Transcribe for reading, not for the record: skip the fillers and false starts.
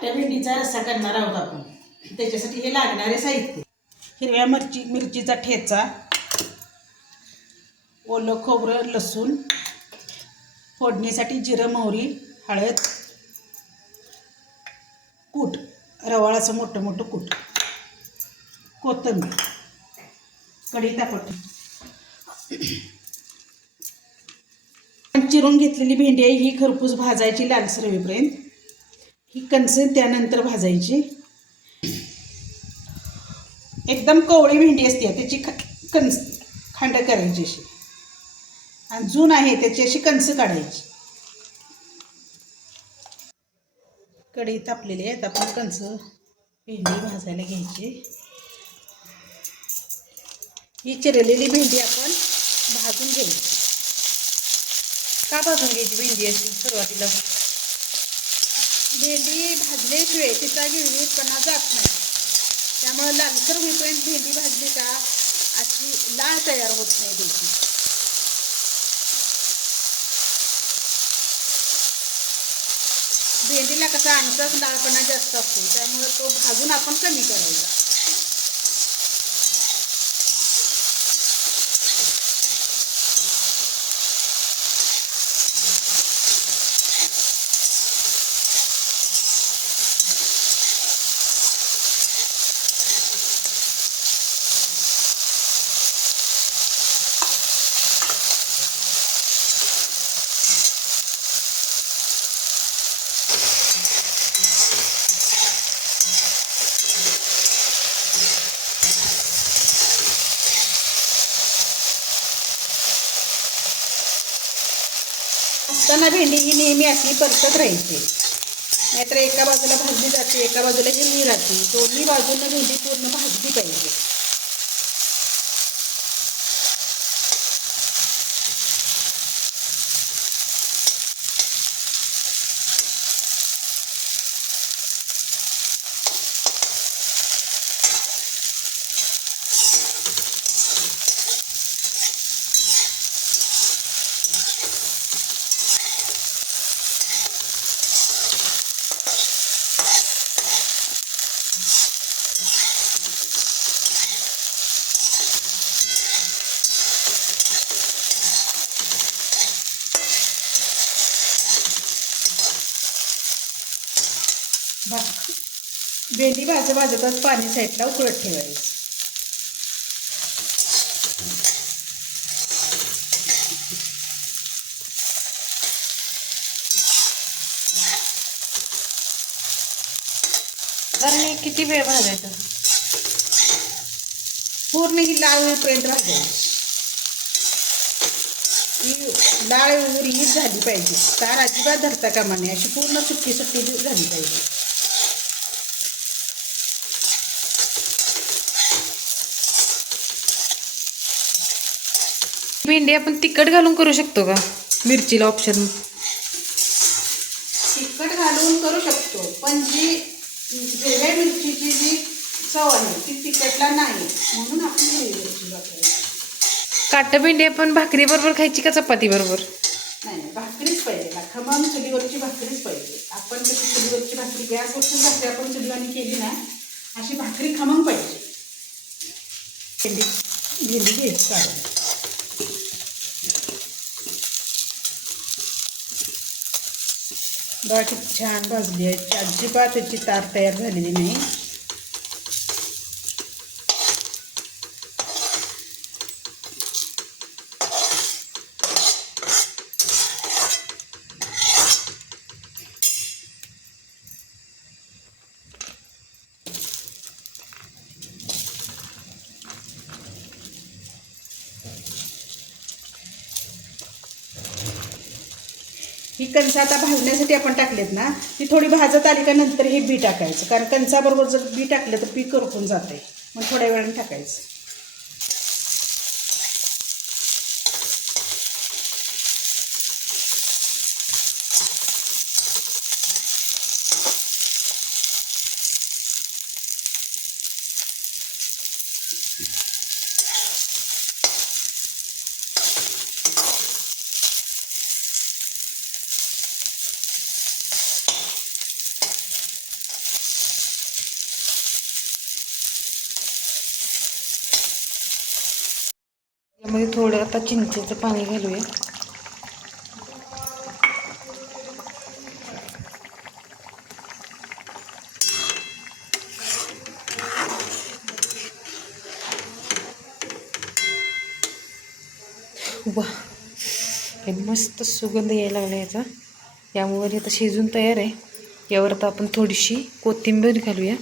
धाकट्या भेंडीचा रस्सा करणार आहोत आपण. त्याच्यासाठी हे लागणारे साहित्य: हिरव्या मिरचीचा ठेचा, ओलं खोबरं, लसूण, फोडणीसाठी जिरं, मोहरी, हळद, कूट, रवाळाचं मोठं मोठं कूट, कोथिंबीर, कढई तापत. चिरून घेतलेली भेंडी आहे ही खरपूस भाजायची लालसर होईपर्यंत. ही कणसे त्यानंतर भाजायची. एकदम कवळी भेंडी असते त्याची खांड करायची अशी, आणि जून आहे त्याची अशी कणसं काढायची. कढई तापलेली आहे, आपण कणसं भेंडी भाजायला घ्यायची. ही चिरलेली भेंडी आपण भाजून घ्यायची. का भाजून घ्यायची भेंडी अशी सुरुवातीला? भेंडी भाजल्याशिवाय तिचा गिळगिळपणा जात नाही. त्यामुळे लालसर होईपर्यंत भेंडी भाजली का अशी लाळ तयार होत नाही त्याची. भेंडीला कसा आणचाच लाळपणा जास्त असतो, त्यामुळे तो भाजून आपण कमी करायचा. भाजताना भेंडी ही नेहमी अशी परतत राहायची, नाहीतर एका बाजूला भाजली जाते एका बाजूला हिरवी राहते. दोन्ही बाजूंना भेंडी पूर्ण भाजली पाहिजे. भेंडी भाजतच पाणी साईडला उकळत ठेवायचं. कारण किती वेळ भाजायचं? पूर्ण ही लाल होईपर्यंत भाजायची. ही डाळ उरीत झाली पाहिजे, तार अजिबात धरता कामा नये, अशी पूर्ण सुट्टी सुट्टी झाली पाहिजे. भेंडी आपण तिखट घालून करू शकतो का? मिरचीला ऑप्शन तिखट घालून करू शकतो, पण जी हिरव्या मिरचीची जी चव आहे ती तिखटला नाही, म्हणून आपण हिरवी मिरची वापरायची. काटं भेंडी आपण भाकरी बरोबर खायची का चपाती बरोबर? नाही, भाकरीच पाहिजे ना, खमंग चुलीवरची भाकरीच पाहिजे. आपण कशी चुलीवरची भाकरी गॅसवरची भाकरी आपण चुलीवानी केली ना, अशी भाकरी खमंग पाहिजे. भेंडी घ्यायची काढून. डाळ किती छान भाजली आहे, अजिबात त्याची तार तयार झालेली नाही. ही कणसं आता भाजण्यासाठी आपण टाकलेत ना, ती थोडी भाजत आली का नंतर हे बी टाकायचं, कारण कणसाबरोबर जर बी टाकलं तर बी करपून जाते, मग थोड्या वेळाने टाकायचं. थोडं आता चिंचेचं पाणी घालूया. वा, हे मस्त सुगंध यायला लागला याचा. यामुळे आता शिजून तयार आहे. यावर आता आपण थोडीशी कोथिंबीर घालूया.